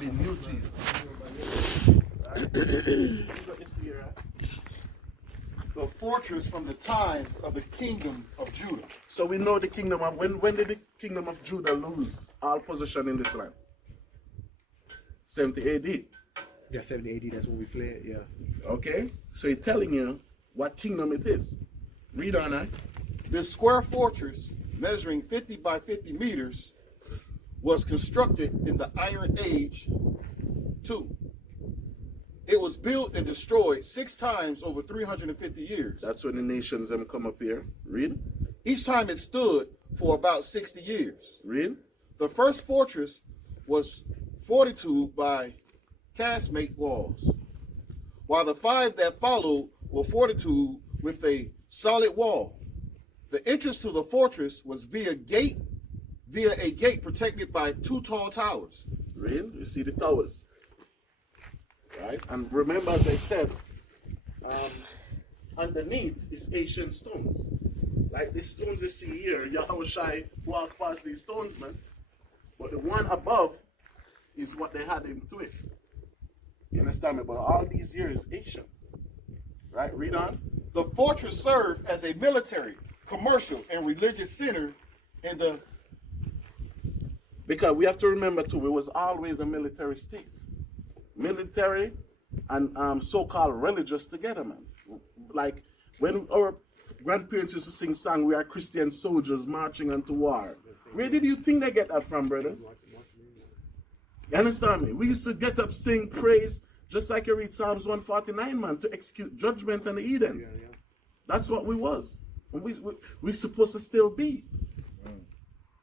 Be new to you. Right? The fortress from the time of the kingdom of Judah. So we know the kingdom of when did the kingdom of Judah lose all possession in this land? 70 AD. Yeah, 70 AD, that's when we fled, yeah. Okay, so he's telling you what kingdom it is. Read on that. This square fortress, measuring 50 by 50 meters, was constructed in the Iron Age 2. It was built and destroyed 6 times over 350 years. That's when the nations come up here. Read. Each time it stood for about 60 years. Read. The first fortress was 42 by casemate walls, while the 5 that followed were 42 with a solid wall. The entrance to the fortress was via a gate protected by 2 tall towers. Read. You see the towers. Right? And remember, as I said, underneath is ancient stones. Like the stones you see here, Yahushua walked past these stones, man. But the one above is what they had into it. You understand me? But all these years, ancient. Right? Read on. The fortress served as a military, commercial, and religious center in the... Because we have to remember, too, it was always a military state. Military and so-called religious together, man. Like when our grandparents used to sing song, we are Christian soldiers marching into war. Where did you think they get that from, brothers? You understand me? We used to get up, sing, praise, just like you read Psalms 149, man, to execute judgment on the heathens. That's what we was. And we're supposed to still be.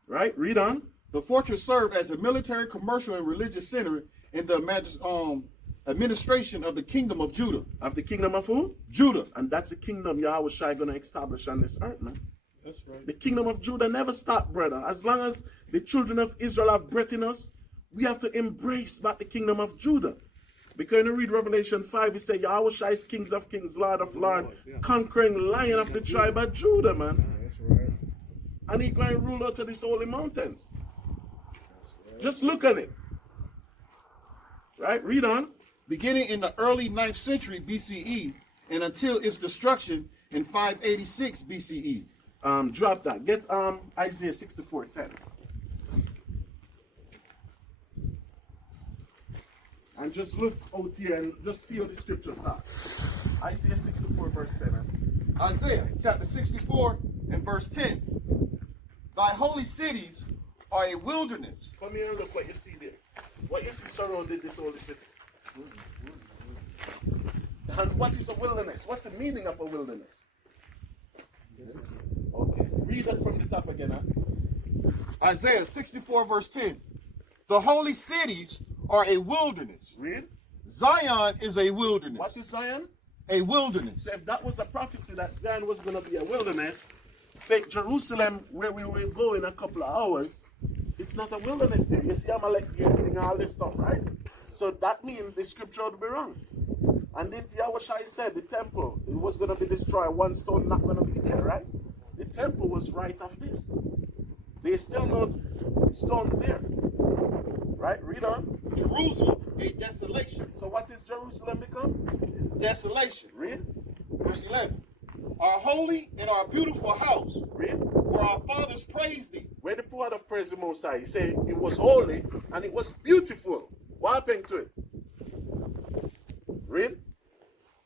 Right? Read on. The fortress served as a military, commercial, and religious center in the administration of the kingdom of Judah. Of the kingdom of who? Judah. And that's the kingdom Yahushua going to establish on this earth, man. That's right. The kingdom of Judah never stopped, brother. As long as the children of Israel have breath in us, we have to embrace back the kingdom of Judah. Because when you read Revelation 5, it says Yahushua is kings of kings, Lord of lords, conquering lion of the tribe of Judah, man. That's right. And he's going to rule out of these holy mountains. Just look at it. Right? Read on. Beginning in the early 9th century BCE and until its destruction in 586 BCE. Drop that. Get Isaiah 64:10. And just look out here and just see what the scriptures are. Isaiah 64 verse 10. Isaiah chapter 64 and verse 10. Thy holy cities are a wilderness. Come here and look what you see there. What you see surrounding this holy city. And what is a wilderness? What's the meaning of a wilderness? Okay, read that from the top again. Huh? Isaiah 64 verse 10. The holy cities are a wilderness. Read. Zion is a wilderness. What is Zion? A wilderness. So if that was a prophecy that Zion was going to be a wilderness, fake Jerusalem, where we will go in a couple of hours, it's not a wilderness there. You see Amalek here doing all this stuff, right? So that means the scripture would be wrong. And then Yahushua said the temple, it was going to be destroyed, one stone not going to be there, right? The temple was right of this. There's still no stones there. Right? Read on. Jerusalem, a desolation. So what is Jerusalem become? Desolation. Read. Verse 11. Our holy and our beautiful house. Read. Where our fathers praised thee. Where the father praised the Most High. He said it was holy and it was beautiful. What happened to it? Read.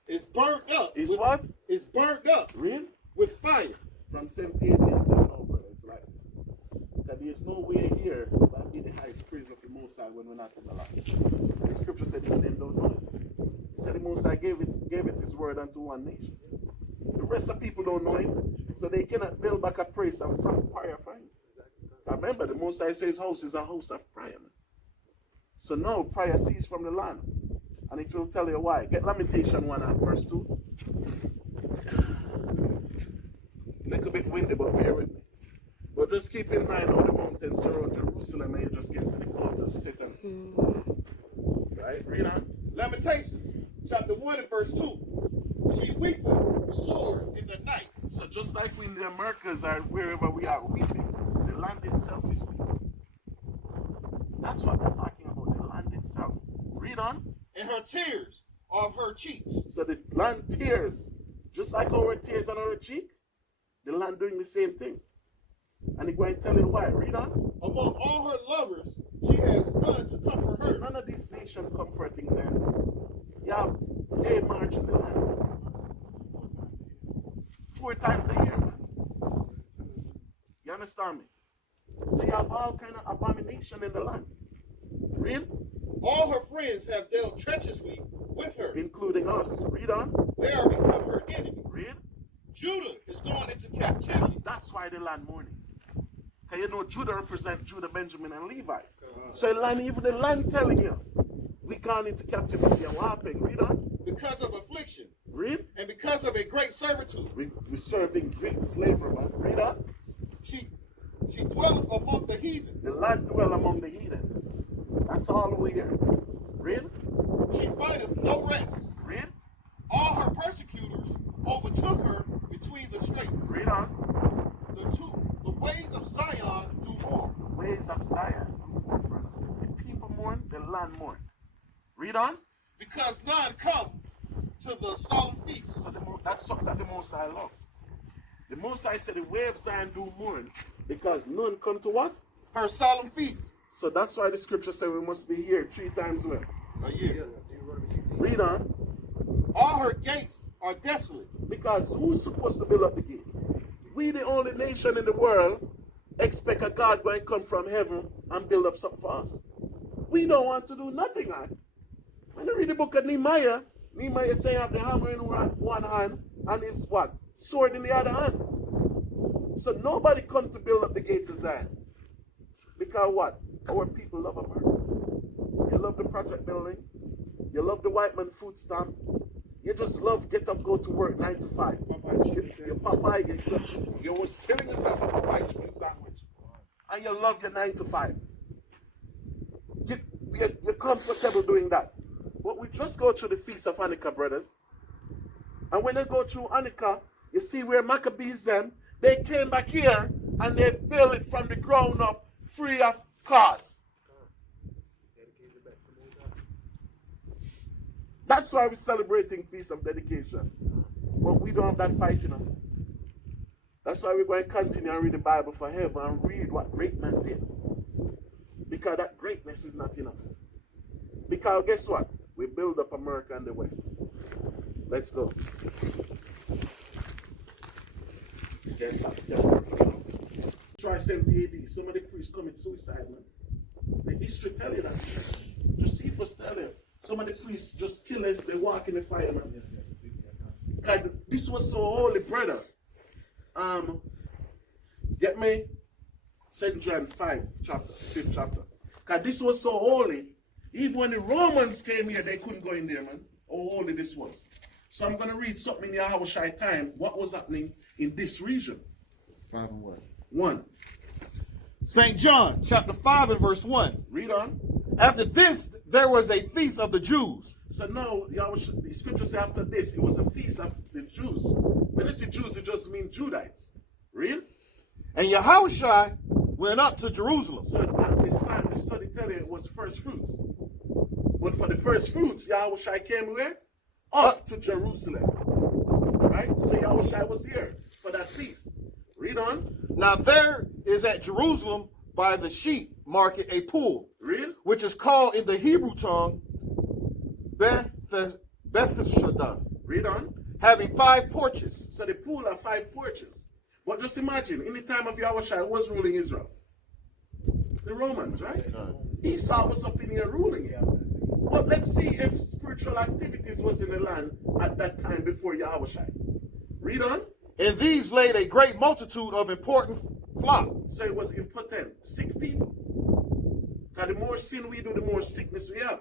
It's burnt up. It's what? It's burnt up. Read. With fire. From 70 AD until now, brother. It's like this. Because there's no way here that be the highest praise of the Most High when we're not in the land. The scripture said that them don't know it. He said the Most High gave it his word unto one nation. The rest of people don't know him, so they cannot build back a praise of prayer for him. Remember, the Most High says house is a house of prayer. Man. So now prayer cease from the land. And it will tell you why. Get Lamentation 1 and verse 2. Little bit windy, but bear with me. But just keep in mind how the mountains surround Jerusalem and you just get to the quarters sitting. Right? Read on. Lamentation, chapter 1 and verse 2. She weepeth sore in the night. So just like we in the Americas or wherever we are weeping, the land itself is weeping. That's what they're talking about, the land itself. Read on. And her tears are of her cheeks. So the land tears, just like our tears on our cheek, the land doing the same thing. And he going to tell you why. Read on. Among all her lovers, she has none to comfort her. None of these nations comforting them. Yeah, they march in the land 4 times a year, man. You understand me? So you have all kind of abomination in the land. Read. All her friends have dealt treacherously with her, Including us. Read on. they are become her enemies. Read. Judah is gone into captivity. That's why the land mourning. Because you know Judah represents Judah, Benjamin, and Levi. So the land, even the land telling you, we gone into captivity and what happened? Read on. Because of affliction, Read. and because of a great servitude, We serving great slavery, man. Read on. she dwelleth among the heathen. The land dwell among the heathens. That's all we hear. Read. She findeth no rest. Read. All her persecutors overtook her between the straits. Read on. The ways of Zion do more. Ways of Zion. The people mourn, the land mourn. Read on. Because none come to the solemn feast. So that's something that the Most High love. The Most High said the way of Zion do mourn because none come to what? Her solemn feast. So that's why the scripture said we must be here 3 times well. A year. Read on. All her gates are desolate. Because who's supposed to build up the gates? We, the only nation in the world, expect a God going to come from heaven and build up something for us. We don't want to do nothing, man. When you read the book of Nehemiah, Nehemiah say have the hammer in one hand and his what? Sword in the other hand. So nobody come to build up the gates of Zion. Because what? Our people love America. You love the project building. You love the white man food stamp. You just love get up, go to work 9 to 5. Your Popeye, you was killing yourself a Popeye chicken sandwich. And you love your 9 to 5. You're comfortable doing that. But we just go through the Feast of Hanukkah, brothers. And when they go through Hanukkah, you see where Maccabees them, they came back here and they built it from the ground up free of cost. That's why we're celebrating Feast of Dedication. But we don't have that fight in us. That's why we're going to continue and read the Bible forever and read what great men did. Because that greatness is not in us. Because guess what? We build up America and the West. Let's go. Guess what? Try 70 AD. Some of the priests commit suicide, man. The history tell you that. Josephus tell you. Some of the priests just kill us, they walk in the fire, man. God, this was so holy, brother. Get me? St. John 5, chapter, 5th chapter. Because this was so holy. Even when the Romans came here, they couldn't go in there, man. How holy this was. So I'm going to read something in Yahushai time, what was happening in this region. 5 and what? 1. St. John, chapter 5 and verse 1. Read on. After this, there was a feast of the Jews. So now, the scripture says after this, it was a feast of the Jews. When you say Jews, it just means Judites. Real? And Yahushua went up to Jerusalem. So at this time, the study tell you it was first fruits. But for the first fruits, Yahushua came where? Up to Jerusalem. Right? So Yahushua was here for that feast. Read on. Now there is at Jerusalem by the sheep market a pool, Real? which is called in the Hebrew tongue Bethesda, Read on. having 5 porches. So the pool have 5 porches. But just imagine, in the time of Yahushua, who was ruling Israel? The Romans, right? Esau was up in here ruling it. But let's see if spiritual activities was in the land at that time before Yahushua. Read on. And these laid a great multitude of important flock. So it was impotent, sick people. Because the more sin we do, the more sickness we have.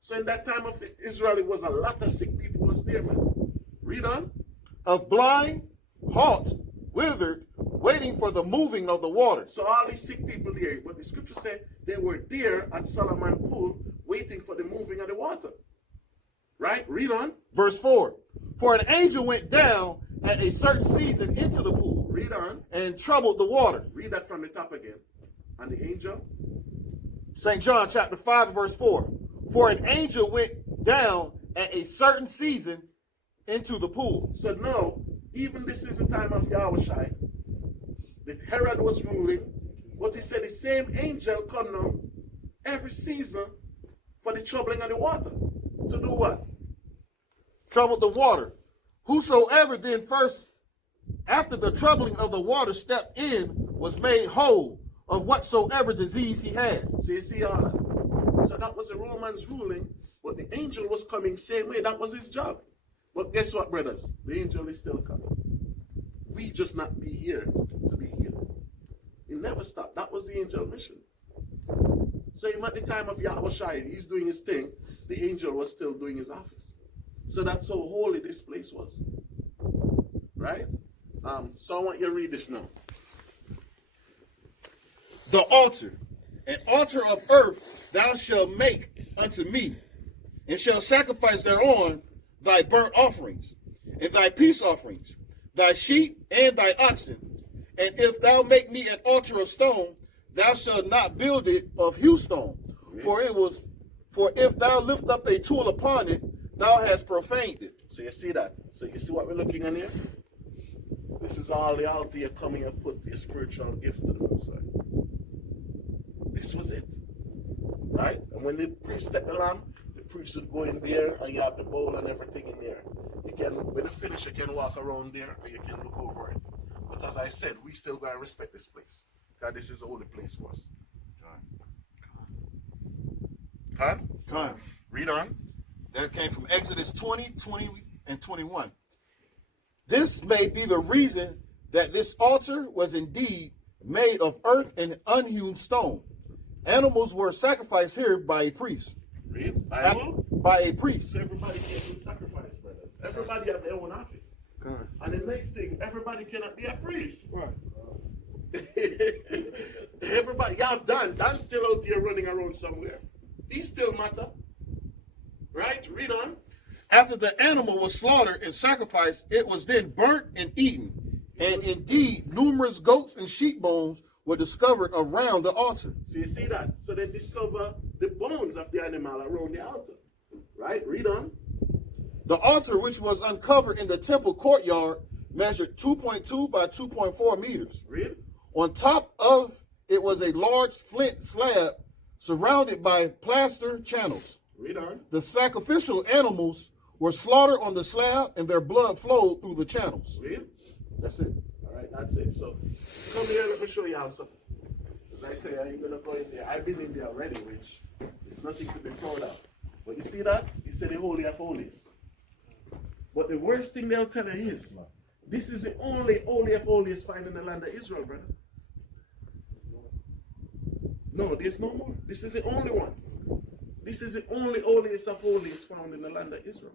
So in that time of Israel, it was a lot of sick people was there, man. Read on. Of blind, halt, withered, waiting for the moving of the water. So all these sick people there, but the scripture said they were there at Solomon Pool, waiting for the moving of the water. Right? Read on. Verse 4. For an angel went down at a certain season into the pool. Read on. And troubled the water. Read that from the top again. And the angel. St. John chapter 5 and verse 4. For an angel went down at a certain season into the pool. So now, even this is the time of Yahushai, that Herod was ruling, but he said the same angel come now every season for the troubling of the water. To do what? Troubled the water. Whosoever then first, after the troubling of the water, stepped in, was made whole of whatsoever disease he had. So you see all that? So that was the Romans ruling, but the angel was coming same way. That was his job. But guess what, brothers? The angel is still coming. We just not be here to be here. He never stopped. That was the angel mission. So even at the time of Yahushai, he's doing his thing, the angel was still doing his office. So that's how holy this place was. Right? So I want you to read this now. The altar, an altar of earth thou shalt make unto me, and shalt sacrifice thereon thy burnt offerings, and thy peace offerings, thy sheep and thy oxen. And if thou make me an altar of stone, thou shalt not build it of hew stone. For if thou lift up a tool upon it, thou hast profaned it. So you see that? So you see what we're looking at here? This is all the altar you're coming and put your spiritual gift to the Most High. This was it. Right? And when the priest set the lamb, the priest would go in there and you have the bowl and everything in there. You can, when you finish, you can walk around there and you can look over it. But as I said, we still gotta respect this place. Because this is the only place for us. Khan? Read on. That came from Exodus 20, 20, and 21. This may be the reason that this altar was indeed made of earth and unhewn stone. Animals were sacrificed here by a priest. Read. Bible? By a priest. So everybody can do sacrifice, brothers. Everybody have their own office. And the next thing, everybody cannot be a priest. Right. Everybody, y'all done. Dan's still out here running around somewhere. He still matter. Right? Read on. After the animal was slaughtered and sacrificed, it was then burnt and eaten. And indeed, numerous goats and sheep bones were discovered around the altar. So you see that? So they discover the bones of the animal around the altar. Right? Read on. The altar, which was uncovered in the temple courtyard, measured 2.2 by 2.4 meters. Read. On top of it was a large flint slab surrounded by plaster channels. Read on. The sacrificial animals were slaughtered on the slab, and their blood flowed through the channels. Read. That's it. All right, that's it. So come here, let me show you how something. As I say, I ain't gonna go in there. I've been in there already, which is nothing to be proud of. But you see that? He said the Holy of Holies. But the worst thing they'll tell you is, this is the only Holy of Holies found in the land of Israel, brother. No, there's no more. This is the only one. This is the only holiest of holies found in the land of Israel.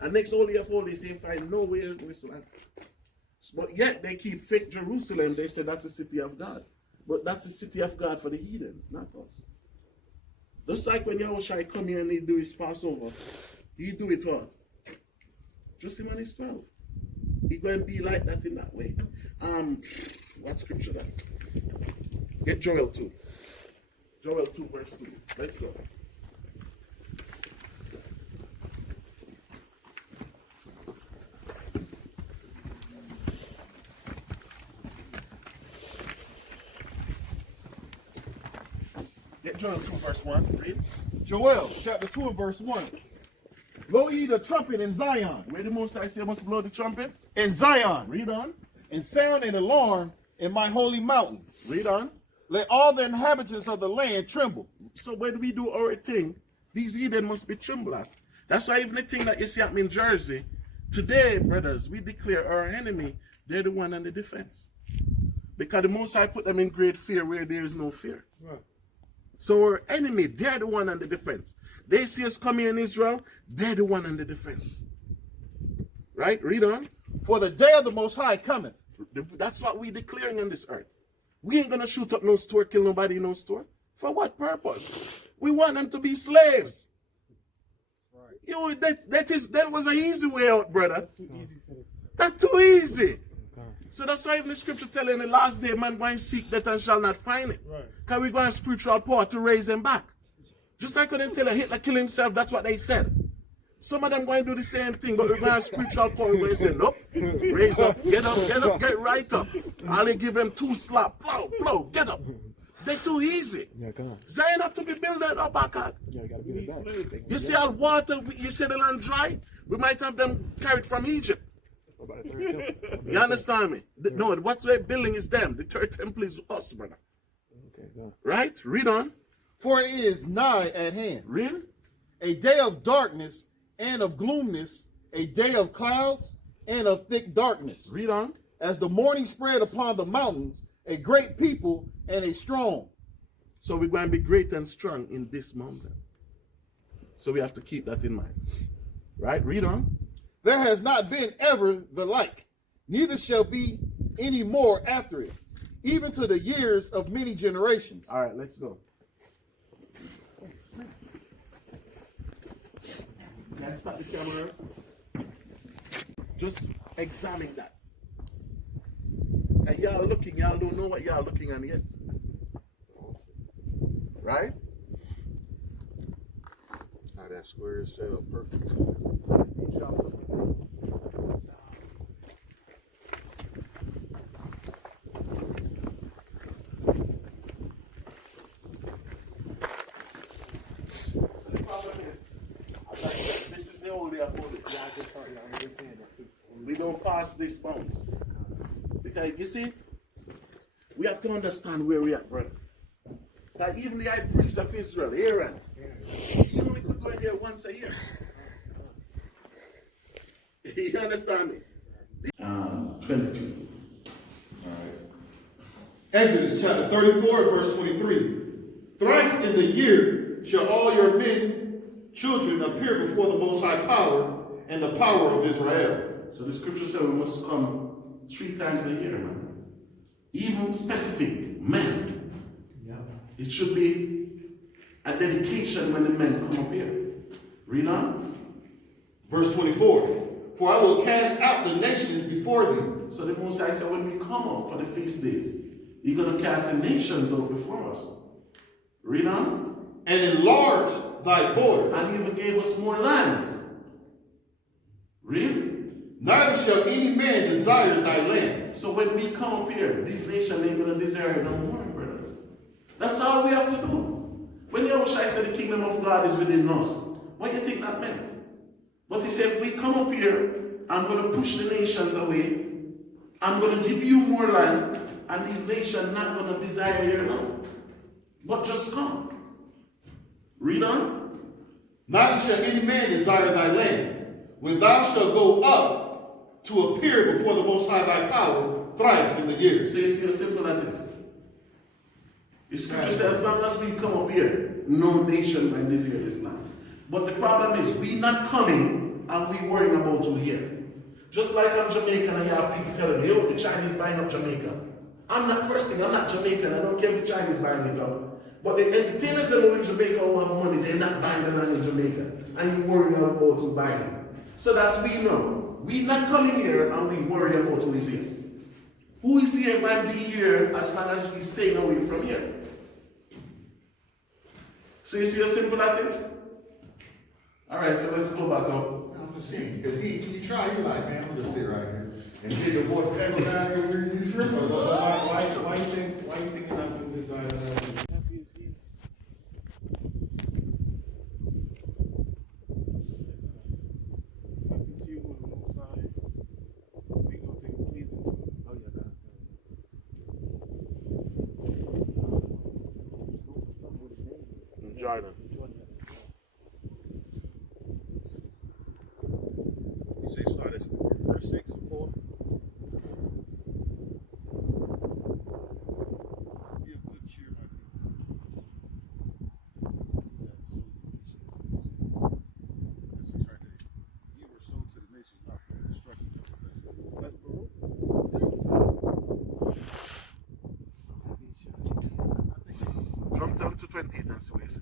And next Holy of Holies you find nowhere in this land. But yet they keep fake Jerusalem. They say that's the city of God. But that's the city of God for the heathens, not us. Just like when Yahushua come here and he do his Passover, he do it what? Just him and his 12. He going to be like that in that way. What scripture that? Get Joel 2. Joel 2 verse 2. Let's go. Get Joel 2 verse 1. Read. Joel chapter 2 and verse 1. Blow ye the trumpet in Zion. Where the Most High say must blow the trumpet? In Zion. Read on. And sound an alarm in my holy mountain. Read on. Let all the inhabitants of the land tremble. So when we do our thing, these heathen must be trembling. That's why even the thing that you see happening in Jersey, today, brothers, we declare our enemy, they're the one on the defense. Because the Most High put them in great fear where there is no fear. Right. So our enemy, they're the one on the defense. They see us coming in Israel, they're the one on the defense. Right? Read on. For the day of the Most High cometh. That's what we declaring on this earth. We ain't gonna shoot up no store, kill nobody in no store. For what purpose? We want them to be slaves. Right. You know, that was an easy way out, brother. That's too easy for them. That's too easy. Okay. So that's why even the scripture telling the last day man going to seek that and shall not find it. Right. Because we're going to spiritual power to raise them back. Just like when they tell Hitler kill himself, that's what they said. Some of them going to do the same thing, but we're going to spiritual power where they say, nope, raise up, get right up. I'll give them 2 slap, blow, get up. They're too easy. Zion have to be built up back at. You see all water, you see the land dry? We might have them carried from Egypt. You understand me? No, what's we're building is them. The third temple is us, brother. Right? Read on. For it is nigh at hand. Read. A day of darkness and of gloomness, a day of clouds and of thick darkness. Read on. As the morning spread upon the mountains, a great people and a strong. So we're going to be great and strong in this mountain. So we have to keep that in mind. Right? Read on. There has not been ever the like, neither shall be any more after it, even to the years of many generations. All right, let's go. Can I stop the camera? Just examine that. And y'all looking, y'all don't know what y'all looking at yet. Right? How that square is set up perfect. We don't pass this bounds. Because you see, we have to understand where we are, brother. Like even the high priest of Israel, Aaron, he only could go in there once a year. You understand me? 22. Exodus chapter 34, verse 23. Thrice in the year shall all your men, children appear before the Most High Power and the power of Israel. So the scripture says we must come 3 times a year, man. Even specific men. Yeah. It should be a dedication when the men come up here. Read on. Verse 24. For I will cast out the nations before thee. So the Most High said when we come up for the feast days, you're going to cast the nations out before us. Read on. And enlarge thy border. And he even gave us more lands. Read. Neither shall any man desire thy land. So when we come up here, these nations ain't going to desire it no more, brothers. That's all we have to do. When Yahushua said the kingdom of God is within us, what do you think that meant? But he said, if we come up here, I'm going to push the nations away. I'm going to give you more land, and these nations not going to desire your land. But just come. Read on. Neither shall any man desire thy land, when thou shalt go up to appear before the Most High thy power thrice in the year. So you see how simple that is. The scripture says, as long as we come up here, no nation will desire this land. But the problem is, we not coming and we worrying about who here. Just like I'm Jamaican and you have people telling me, yo, the Chinese buying up Jamaica. I'm not, first thing, I'm not Jamaican. I don't care if the Chinese buying it up. But the entertainers that are in Jamaica who have money, they're not buying the land in Jamaica. And you worrying about who buying it. So that's we know. We not coming here and we worry about who is here. Who is here might be here as long as we staying away from here. So you see how simple that is? Alright, so let's go back up. I'm just saying, because he tried, he like, man, I'm just sit right here and hear your voice echo down here reading these scriptures. Why you think you're not going to desire Jordan. You say start at verse 6 and 4. Be of good cheer, my people. That's 6 right there. You were sold to the nations, not for destruction. That's brutal. Drop down to 28 and see what you say.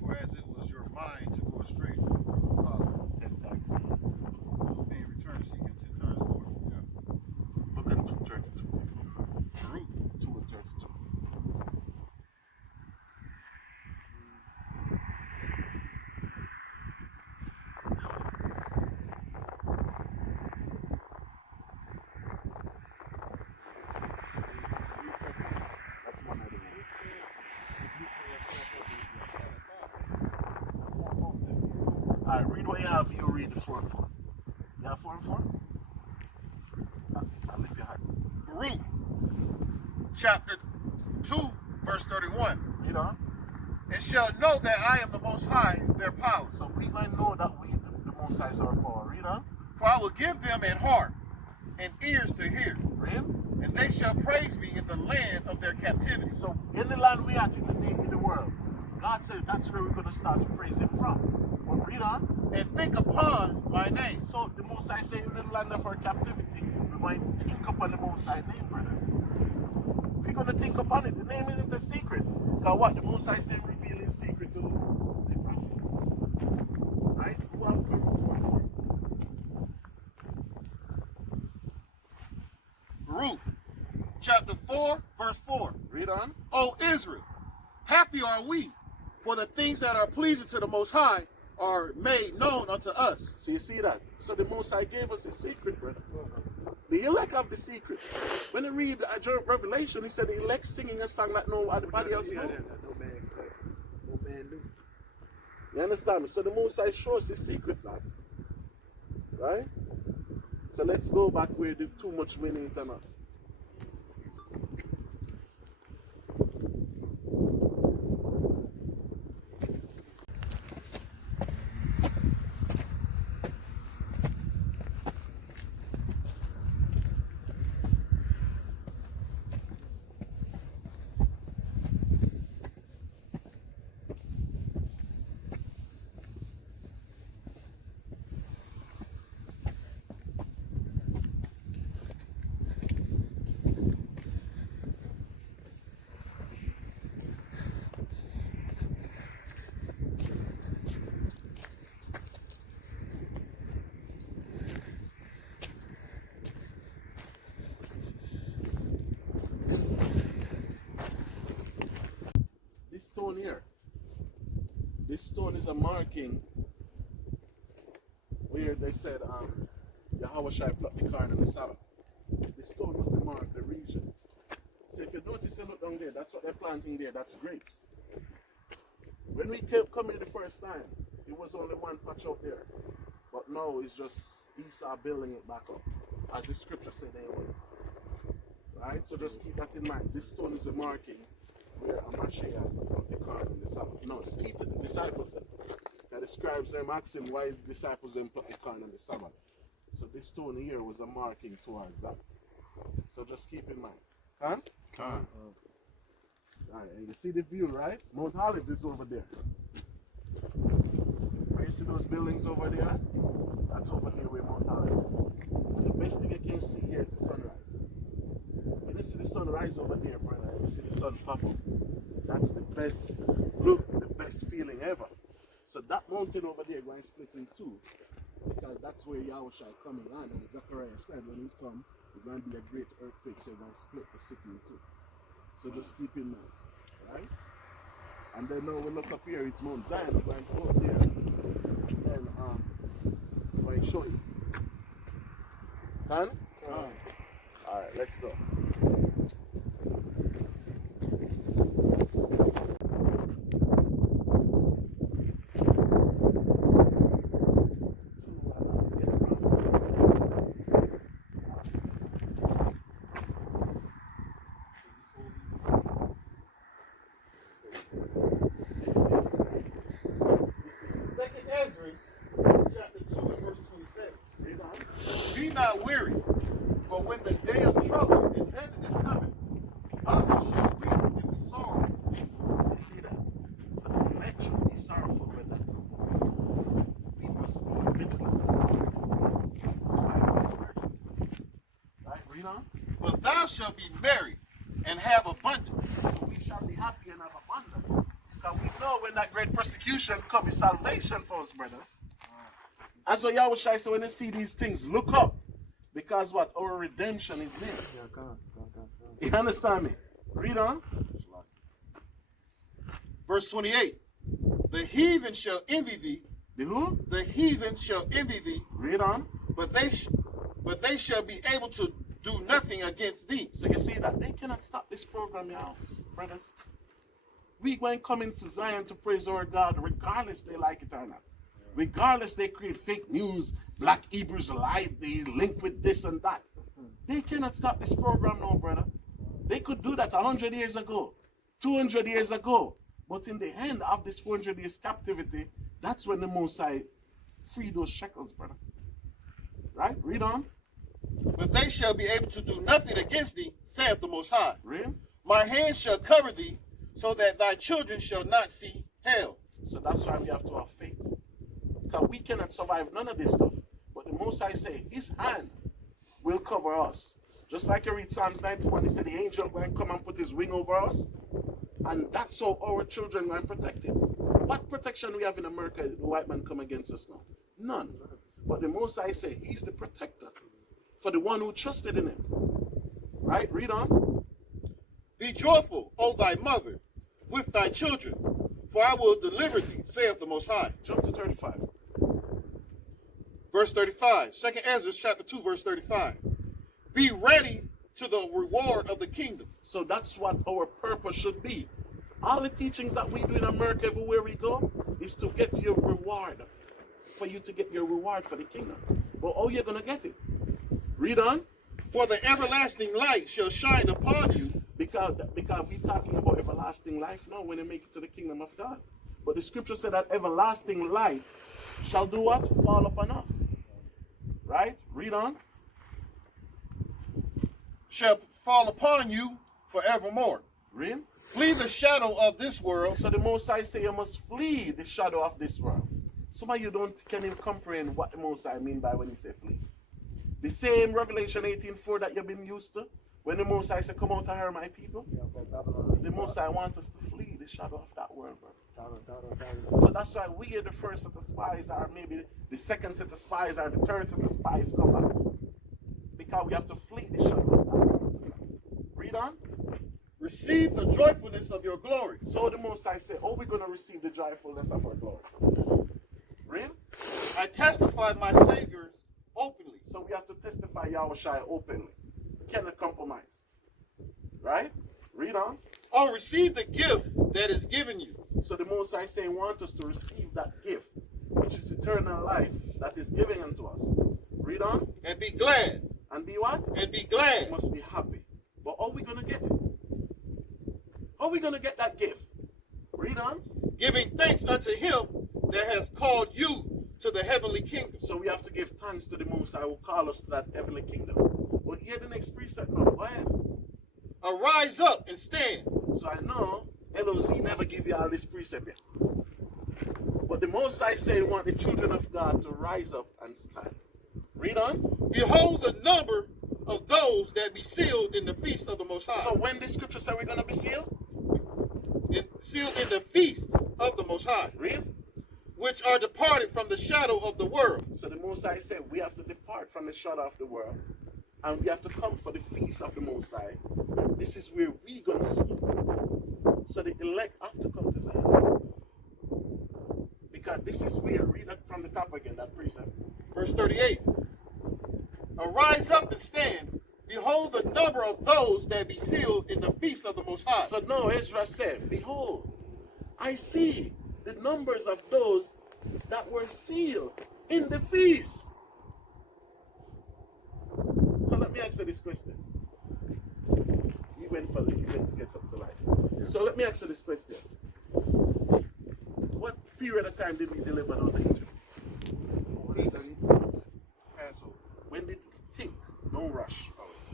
For as it was your mind to go astray from the Father, so being returned, seek him 10 times more. Yeah. Look at 232. Baruch. 2 and 32. 4 and 4. You have 4 and 4? I'll lift your hand. Baruch, chapter 2, verse 31. Read on. And shall know that I am the Most High, their power. So we might know that we, the Most High, is our power. Read on. For I will give them an heart and ears to hear, Read. and they shall praise me in the land of their captivity. So in the land we are in the world, God said that's where we're going to start to praise Him from. But read on. And think upon my name. So the Most High said in the land of our captivity, we might think upon the Most High name, brothers. We're going to think upon it. The name isn't a secret. Because what the Most High said reveal His secret to the prophets. Right? Well, Baruch, chapter 4, verse 4. read on. O Israel, happy are we, for the things that are pleasing to the Most High are made known unto us. So you see that? So the Most High gave us a secret, brother. The elect have the secret. When you read Revelation, he said the elect singing a song that nobody else knows. No man do. You understand me? So the Most High shows his secrets now. Right? So let's go back where there's too much winning than us. This stone here, this stone is a marking where they said Yahweh shall pluck the corn and the Sabbath. This stone was to mark the region. So if you notice, you look down there, that's what they're planting there, that's grapes. When we kept coming the first time, it was only one patch up there. But now it's just Esau building it back up, as the scripture said they would. Right? So just keep that in mind. This stone is a marking where Amashiach plucked the corn and the Sabbath. No, Peter, the disciples, that the scribes them asked him why the disciples them pluck the corn and the Sabbath. So this stone here was a marking towards that. So just keep in mind. Can? Con. Alright, and you see the view, right? Mount Olive is over there. Where you see those buildings over there? That's over there where Mount Olive is. The best thing you can see here is the sunrise. When you see the sunrise over there, brother, and you see the sun pop up, that's the best look, the best feeling ever. So that mountain over there going to split in two, because that's where Yahweh shall coming on. And Zechariah said when he come, it's going to be a great earthquake, so it's going to split the city in two. So just keep in mind, right? And then now we look up here, it's Mount Zion, we're going to go up there, and so I show you. Can? Alright, let's go. Be not weary, for when the day of trouble in heaven is coming, others shall weep and be sorrowful. You see that? So the elect should be sorrowful with that. We must be vigilant. Right, read on. But thou shalt be merry and have abundance. So we shall be happy and have abundance. Because we know when that great persecution comes, salvation for us, brothers. And so Yahweh Shai said when they see these things, look up. Because what? Our redemption is near. You understand me? Read on. Verse 28. The heathen shall envy thee. The who? The heathen shall envy thee, Read on. but they shall be able to do nothing against thee. So you see that? They cannot stop this program, y'all, brothers. We going coming to Zion to praise our God regardless they like it or not. Regardless, they create fake news, black Hebrew Israelites, they link with this and that. They cannot stop this program now, brother. They could do that 100 years ago, 200 years ago. But in the end of this 400 years captivity, that's when the Most High free those shekels, brother. Right? Read on. But they shall be able to do nothing against thee, saith the Most High. Read. My hand shall cover thee, so that thy children shall not see hell. So that's why we have to have faith. Because we cannot survive none of this stuff. But the Most High say, his hand will cover us. Just like you read Psalms 91, he said the angel will come and put his wing over us. And that's how our children are protected. What protection we have in America, the white man come against us now? None. But the Most High say, he's the protector for the one who trusted in him. Right? Read on. Be joyful, O thy mother, with thy children, for I will deliver thee, saith the Most High. Jump to 35. Verse 35. 2nd Ezra chapter 2, verse 35. Be ready to the reward of the kingdom. So that's what our purpose should be. All the teachings that we do in America, everywhere we go, is to get your reward. For you to get your reward for the kingdom. But how you're going to get it? Read on. For the everlasting light shall shine upon you. Because we're talking about everlasting life now when you make it to the kingdom of God. But the scripture said that everlasting light shall do what? Fall upon us. Right? Read on. Shall fall upon you forevermore. Read. Flee the shadow of this world. So the Most High say you must flee the shadow of this world. Some of you can't even comprehend what the Most High mean by when he say flee. The same Revelation 18:4 that you've been used to. When the Most High said, come out of her, my people. The Most High wants us to flee the shadow of that world, bro. So that's why we are the first set of spies, or maybe the second set of spies, or the third set of spies come back. Because we have to flee the shadow of that world. Read on. Receive the joyfulness of your glory. So the Most High said, oh, we're going to receive the joyfulness of our glory. Read. I testify my Saviors openly. So we have to testify Yahushua openly. Cannot compromise. Right? Read on. Oh, receive the gift that is given you. So the Most High saying want us to receive that gift, which is eternal life that is given unto us. Read on. And be glad. And be what? And be glad. We must be happy. But how are we going to get it? How are we going to get that gift? Read on. Giving thanks unto him that has called you to the heavenly kingdom. So we have to give thanks to the Most High who called us to that heavenly kingdom. But here the next precept now. Go ahead. Arise up and stand. So I know LOZ never give you all this precept yet. But the Most High say he want the children of God to rise up and stand. Read on. Behold the number of those that be sealed in the feast of the Most High. So when the scripture say we're going to be sealed? Sealed in the feast of the Most High. Read. Which are departed from the shadow of the world. So the Most High said we have to depart from the shadow of the world. And we have to come for the feast of the Most High. And this is where we're going to see. So the elect have to come to Zion. Because this is where, read that from the top again, that precept. Verse 38. Arise up and stand. Behold the number of those that be sealed in the feast of the Most High. So now Ezra said, behold, I see the numbers of those that were sealed in the feast. So let me ask you this question. He went to get something to life. So let me ask you this question. What period of time did we deliver out of Egypt? Passover. When did we think? Don't rush.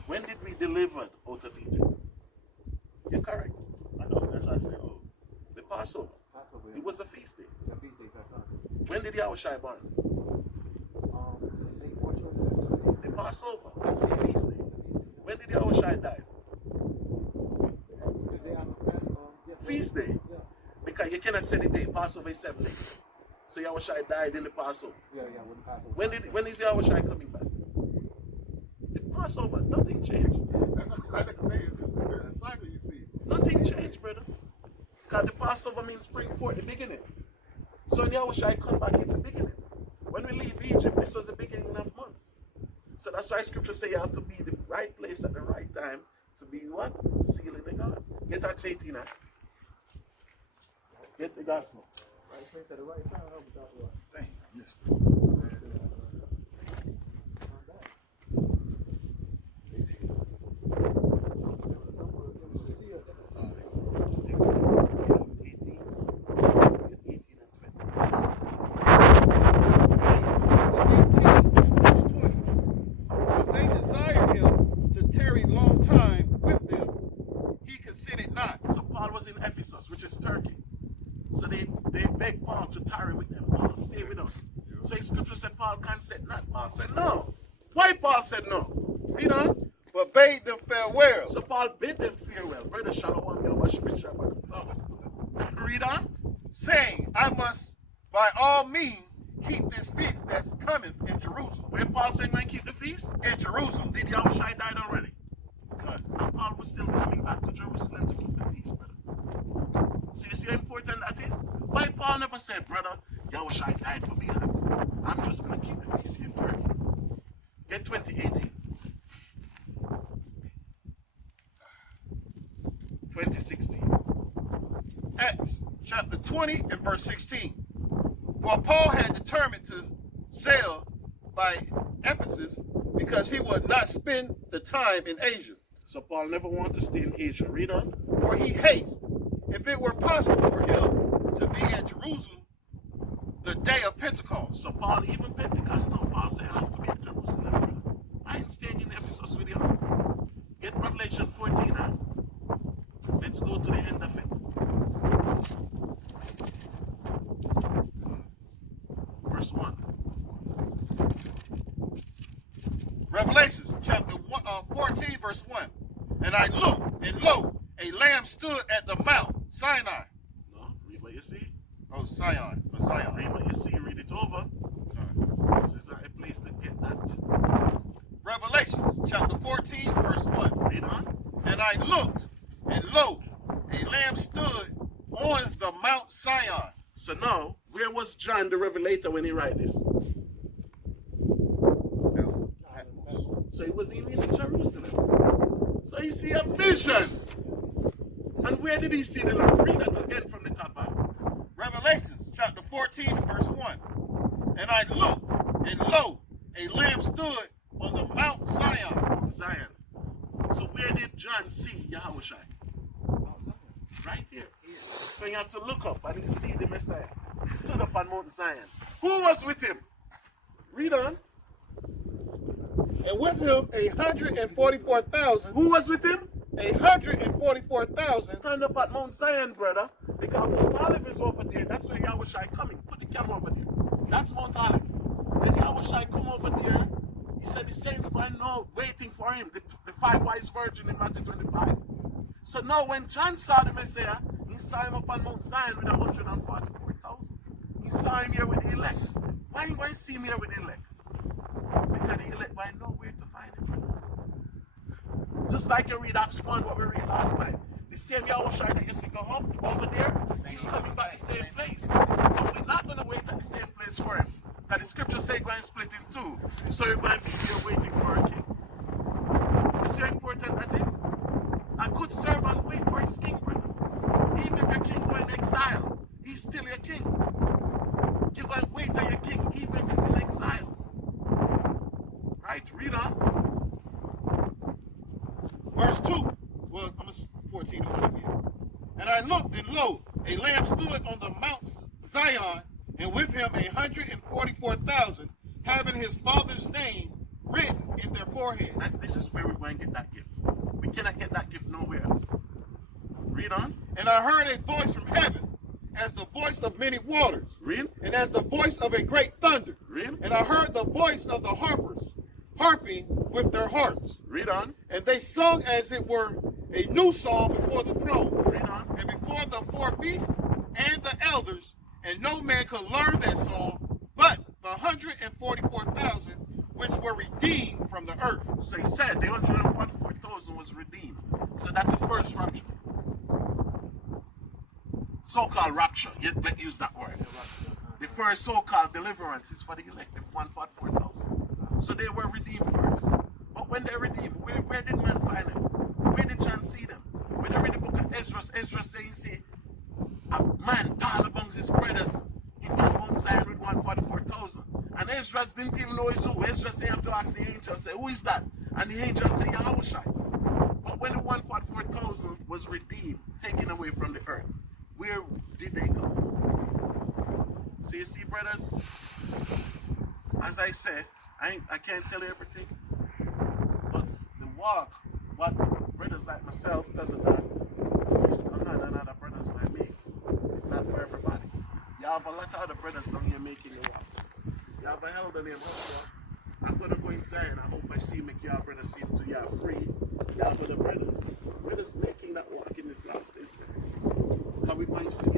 When did we deliver out of Egypt? You're correct. I know, that's why I say, oh, the Passover. It was a feast day. When did Yahushua born? The Passover. That's a feast day. When did Yahushua die? Feast day. Because you cannot say the day. Passover is 7 days. So Yahushua died in the Passover. When Passover. When is Yahushua coming back? The Passover, nothing changed. That's what I'm saying. It's cycle you see. Nothing changed, brother. Because the Passover means spring forth, the beginning. So when Yahushua come back, it's the beginning. When we leave Egypt, this was the beginning of months. So that's why scripture say you have to be in the right place at the right time to be what? Sealing the God. Get Acts 18 now. Get the gospel. Right place at the right time. How about that? Thank you. Yes. But they desired him to tarry long time with them. He consented not. So Paul was in Ephesus, which is Turkey. So they begged Paul to tarry with them. Paul, stay with us. So the scripture said Paul consent not. Paul said no. Why Paul said no? Read on. But bade them farewell. So Paul bid them farewell. Brother Shalom, yo, worship it, Shabbat. Read on. Saying, I must by all means keep this feast that cometh in Jerusalem. Where Paul saying, man, keep the feast? In Jerusalem. Did Yahushua died already? Good. And Paul was still coming back to Jerusalem to keep the feast, brother. So you see how important that is? Why Paul never said, brother, Yahushua died for me. I'm just going to keep the feast in Turkey. Get 2018. 2016. Acts chapter 20 and verse 16. For Paul had determined to sail by Ephesus because he would not spend the time in Asia. So Paul never wanted to stay in Asia. Read on. For he hates, if it were possible for him to be at Jerusalem the day of Pentecost. So Paul, even Pentecost now, Paul said, I have to be at Jerusalem, brother. I ain't staying in Ephesus with you. Get Revelation 14 now. Let's go to the end of it. Verse 1. Revelations chapter 14 verse 1. And I looked, and lo, a lamb stood at the Mount Sinai. No, read what you see. Oh, Zion. Read what you see, read it over. This is not a place to get that. Revelations chapter 14 verse 1. Read on. And I looked, and lo, a lamb stood on the Mount Zion. So now, where was John the Revelator when he wrote this? So he was in Jerusalem. So he see a vision. And where did he see the Lamb? Read that again from the top. Revelations chapter 14 verse 1. And I looked, and lo, a lamb stood on the Mount Zion. Zion. So where did John see Yahushua? Right here. So you have to look up and you see the Messiah. He stood up on Mount Zion. Who was with him? Read on. And with him 144,000. Who was with him? 144,000. Stand up at Mount Zion, brother. Because Mount Olive is over there. That's where Yahushua coming. Put the camera over there. That's Mount Olive. When Yahushua come over there, he said the saints were now waiting for him. The five wise virgins in Matthew 25. So now when John saw the Messiah, he saw him up on Mount Zion with 144,000. He saw him here with the elect. Why you see him here with the elect? Because the elect might know where to find him, brother. Just like you read Acts 1, what we read last night. The same Yahushua that used to go up over there, he's coming back the same place. But we're not going to wait at the same place for him. Because the scripture says going to split in two. So you're going to be here waiting for a king. You see how important that is? A good servant wait for his king, brother. Even if your king go in exile, he's still your king. You're going to wait on your king even if he's in exile. Right, read on. Verse 2. Well, I'm 14 again. And I looked, and lo, a lamb stood on the Mount Zion, and with him 144,000, having his father's name written in their foreheads. This is where we're going to get that gift. We cannot get that gift nowhere else. Read on. And I heard a voice from heaven, as the voice of many waters. Read. And as the voice of a great thunder. Read. And I heard the voice of the harpers, harping with their harps. Read on. And they sung as it were a new song before the throne. Read on. And before the four beasts and the elders, and no man could learn that song, but the 144,000 which were redeemed from the earth. So he said the 144,000 was redeemed. So that's the first rapture. So-called rapture. Let's use that word. The first so-called deliverance is for the elect, 144,000. So they were redeemed first. But when they're redeemed, where did man find them? Where did John see them? When they read the book of Ezra says, you see, a man tall amongst his brothers in Mount Zion with 144,000. And Ezra didn't even know his who. Ezra said, you have to ask the angel, say, who is that? And the angel said, Yahushua. But when the 144,000 was redeemed, taken away from the earth, where did they go? So you see, brothers, as I said, I can't tell you everything. But the walk, what brothers like myself doesn't have, Chris Kahan and other brothers might make, it's not for everybody. You have a lot of other brothers down here making the walk. You have a hell of a name also. I'm going to go inside and I hope I see make your brothers seem to you are free. You have other brothers making that walk in this last days. Because we want to see